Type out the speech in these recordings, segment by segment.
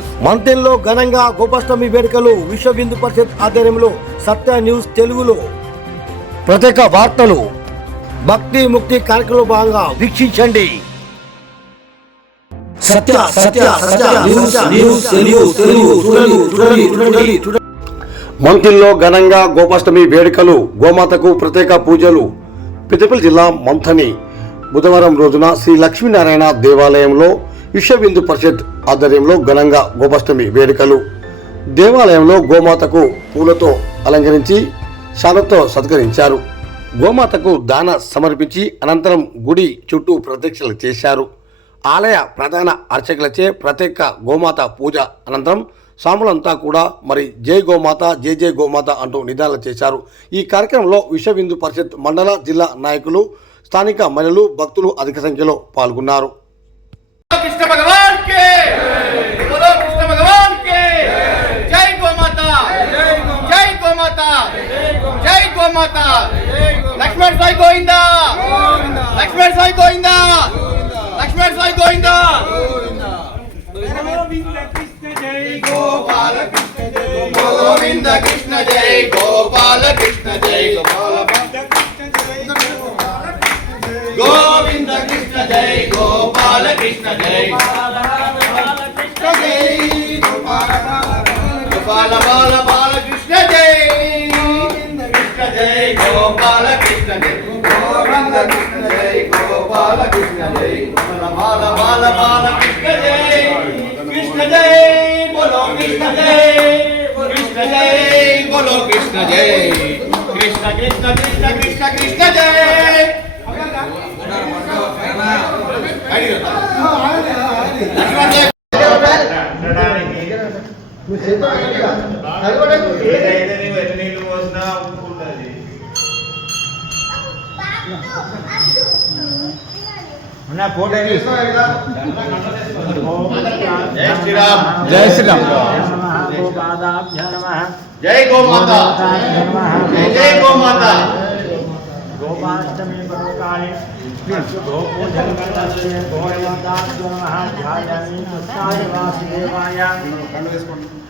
News మంతెన్లో ఘనంగా గోపాష్టమి వేడుకలు విశ్వ హిందూ పరిషత్ ఆధ్వర్యంలో సత్య న్యూస్ తెలుగులో. ప్రత్యేక వార్తలు. భక్తి ముక్తి కార్యక్రమంలో భాగంగా వీక్షించండి. సత్య సత్య సత్య న్యూస్ న్యూస్ తెలుగు తెలుగు చూడండి చూడండి చూడండి చూడండి. మంతిల్లో ఘనంగా గోపాష్టమి వేడుకలు గోమాతకు ప్రత్యేక పూజలు. పెద్దపల్లి జిల్లా మంథని బుధవారం రోజున శ్రీ లక్ష్మీనారాయణ దేవాలయంలో విశ్వహిందూ పరిషత్ ఆధ్వర్యంలో ఘనంగా గోపాష్టమి వేడుకలు. దేవాలయంలో గోమాతకు పూలతో అలంకరించి శాలతో సత్కరించారు. గోమాతకు దాన సమర్పించి అనంతరం గుడి చుట్టూ ప్రదక్షిణలు చేశారు. ఆలయ ప్రధాన అర్చకులచే ప్రత్యేక గోమాత పూజ అనంతరం సాములంతా కూడా మరి జై గోమాత జై జై గోమాత అంటూ నిదానాలు చేశారు. ఈ కార్యక్రమంలో విశ్వ హిందూ పరిషత్ మండల జిల్లా నాయకులు స్థానిక మహిళలు భక్తులు అధిక సంఖ్యలో పాల్గొన్నారు. కృష్ణ భగవాన్ కే బోలో కృష్ణ భగవాన్ కే జై గోమాత! జై గోమాత! జై గోమాత! లక్ష్మణ్ సాయి గోవిందా! లక్ష్మణ్ సాయి గోవిందా! లక్ష్మణ్ సాయి గోవిందా! గోవింద కృష్ణ జై గోపాల కృష్ణ गोपाल कृष्ण जय गोपाल बाल बाल कृष्ण जय कृष्ण जय गोपाल कृष्ण जय गोविंद कृष्ण जय गोपाल कृष्ण जय बाल बाल बाल कृष्ण जय कृष्ण जय बोलो कृष्ण जय कृष्ण जय बोलो कृष्ण जय कृष्ण कृष्ण कृष्ण कृष्ण कृष्ण जय ఏదైతే నువ్వు ఎన్ని నీళ్ళు పోసినా ఉప్పుకుంటుంది జై శ్రీరామ్ జై శ్రీరామ్ జై గోమాత జై गोपाष्टमी पर्वकाले गोपूजन कर्तव्ये गोयवदास्योमहाध्यायामि कृष्णाय वासुदेवाय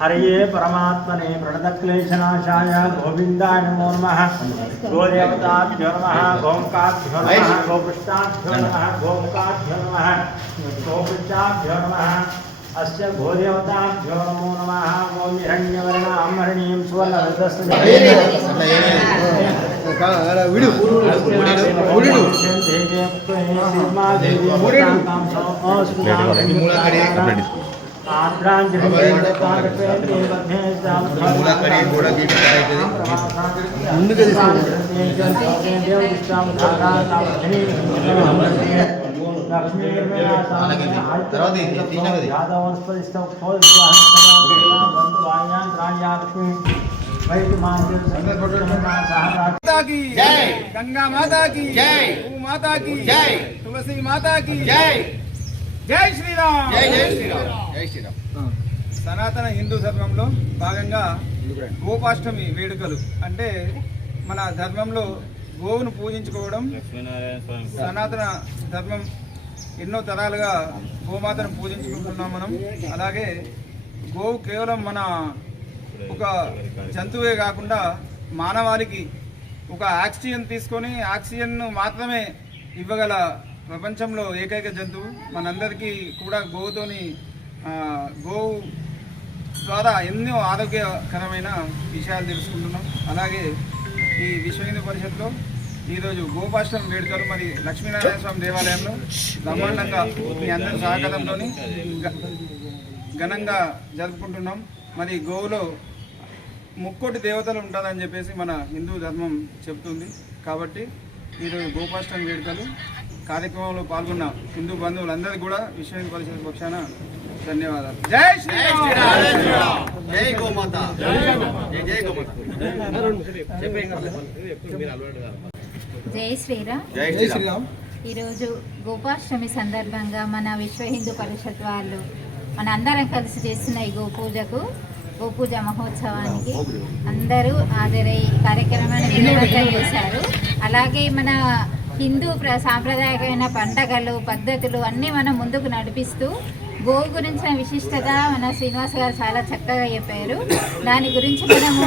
हरये परमात्मने प्रणतक्लेशनाशाय गोविन्दाय नमो नमः। गोदेवताभ्यो नमः गोमुखाभ्यो नमः गोपुष्टाभ्यो नमः गोमुखाभ्यो नमः गोपुष्टाभ्यो नमः। अस्य नमो नमः। ओम हिरण्यवर्णां हरिणीं అస్య గోదేవతాభ్యో నమో నమః ఓం హిరణ్యవర్ణాం హరిణీం माता की जय गंगा माता की जय भू माता की जय तुलसी माता की जय జై శ్రీరామ్ జై జై శ్రీరామ్ జై శ్రీరామ్ సనాతన హిందూ ధర్మంలో భాగంగా గోపాష్టమి వేడుకలు అంటే మన ధర్మంలో గోవును పూజించుకోవడం సనాతన ధర్మం ఎన్నో తరాలుగా గోమాతను పూజించుకుంటున్నాం మనం అలాగే గోవు కేవలం మన ఒక జంతువే కాకుండా మానవాళికి ఒక ఆక్సిజన్ తీసుకొని ఆక్సిజన్ను మాత్రమే ఇవ్వగల ప్రపంచంలో ఏకైక జంతువు. మనందరికీ కూడా గోవుతోని గోవు ద్వారా ఎన్నో ఆరోగ్యకరమైన విషయాలు తెలుసుకుంటున్నాం. అలాగే ఈ విశ్వ హిందూ పరిషత్లో ఈరోజు గోపాష్టం వేడుకలు మరి లక్ష్మీనారాయణ స్వామి దేవాలయంలో బ్రహ్మాండంగా మీ అందరి సహకారంతో ఘనంగా జరుపుకుంటున్నాం. మరి గోవులో ముక్కోటి దేవతలు ఉంటారని చెప్పేసి మన హిందూ ధర్మం చెప్తుంది కాబట్టి ఈరోజు గోపాష్టమి వేడుకలు కార్యక్రమంలో పాల్గొన్న హిందూ బంధువులందరికీ కూడా విశ్వ హిందూ పరిషత్ పక్షాన ధన్యవాదాలు. జై శ్రీరామ్! జై గోమాత! జై జై గోమాత! జై శ్రీరామ్. జై శ్రీరామ్. ఈరోజు గోపాష్టమి సందర్భంగా మన విశ్వ హిందూ పరిషత్ వాళ్ళు మన అందరం కలిసి చేస్తున్న ఈ గోపూజకు గోపూజ మహోత్సవానికి అందరూ హాజరై కార్యక్రమాన్ని విజయవంతం చేశారు అలాగే మన హిందూ ప్ర సాంప్రదాయకమైన పండగలు పద్ధతులు అన్నీ మనం ముందుకు నడిపిస్తూ గోవు గురించిన విశిష్టత మన శ్రీనివాస్ గారు చాలా చక్కగా చెప్పారు. దాని గురించి మనము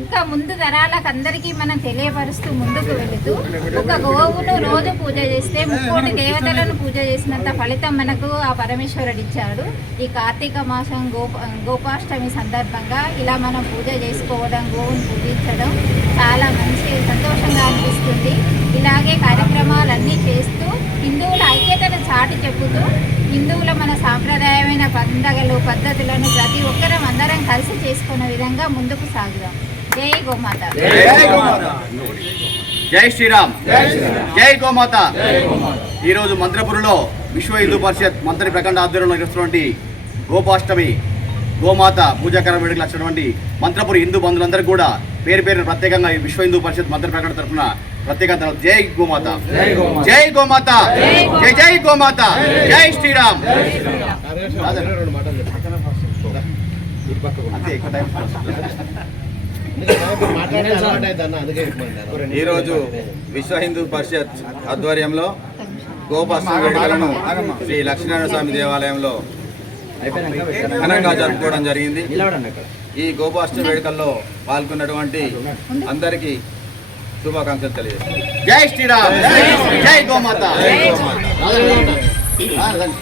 ఇంకా ముందు తరాలకు అందరికీ మనం తెలియపరుస్తూ ముందుకు వెళుతూ ఒక గోవును రోజు పూజ చేస్తే ముక్కోటి దేవతలను పూజ చేసినంత ఫలితం మనకు ఆ పరమేశ్వరుడు ఇచ్చాడు. ఈ కార్తీక మాసం గోప గోపాష్టమి సందర్భంగా ఇలా మనం పూజ చేసుకోవడం గోవును పూజించడం చాలా మంచి సంతోషంగా అనిపిస్తుంది. ఇలాగే కార్యక్రమాలన్నీ చేస్తూ హిందువుల ఐక్యతను చాటి చెబుతూ హిందువుల మన సాంప్రదాయమైన పండగలు పద్ధతులను ప్రతి ఒక్కరం అందరం కలిసి చేసుకునే విధంగా ముందుకు సాగుదాం. జై గోమాత జై శ్రీరామ్ జై గోమాత ఈరోజు మంత్రపురంలో విశ్వ హిందూ పరిషత్ మంత్రి ప్రఖండ ఆధ్వర్యంలో నిర్వహిస్తున్నటువంటి గోపాష్టమి గోమాత పూజాకర వేడుకలు వచ్చినటువంటి మంత్రపురి హిందూ బంధువులందరికీ కూడా పేరు పేరు ప్రత్యేకంగా ఈ విశ్వ హిందూ పరిషత్ మంత్రి ప్రకటన తరఫున ప్రత్యేకంగా జై గోమాత జై గోమాత జై జై గోమాత జై శ్రీరామ్ అంతే, ఎక్కువ టైం ఈరోజు విశ్వ హిందూ పరిషత్ ఆధ్వర్యంలో గోపాష్టమి వేడుకలను శ్రీ లక్ష్మీనారాయణ స్వామి దేవాలయంలో ఘనంగా జరుపుకోవడం జరిగింది. ఈ గోపాష్టమి వేడుకల్లో పాల్గొన్నటువంటి అందరికీ శుభాకాంక్షలు తెలియజేస్తాను జై శ్రీరామ్ జై గోమాత. జై ఆ, రండి.